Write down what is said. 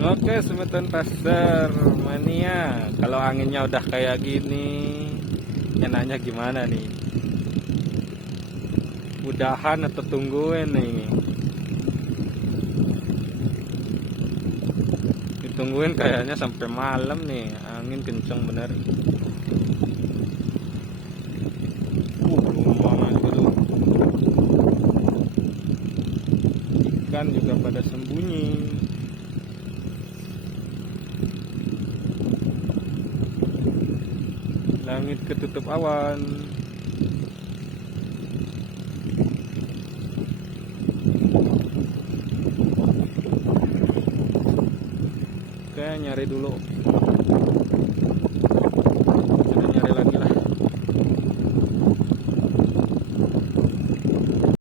Oke, Semeton Pasar Mania. Kalau anginnya udah kayak gini, enaknya gimana nih? Udahan atau tungguin nih? Ditungguin kayaknya sampai malam nih. Angin kenceng bener. Lumayan juga tuh. Ikan juga pada sembunyi. Langit ketutup awan. Oke, nyari dulu.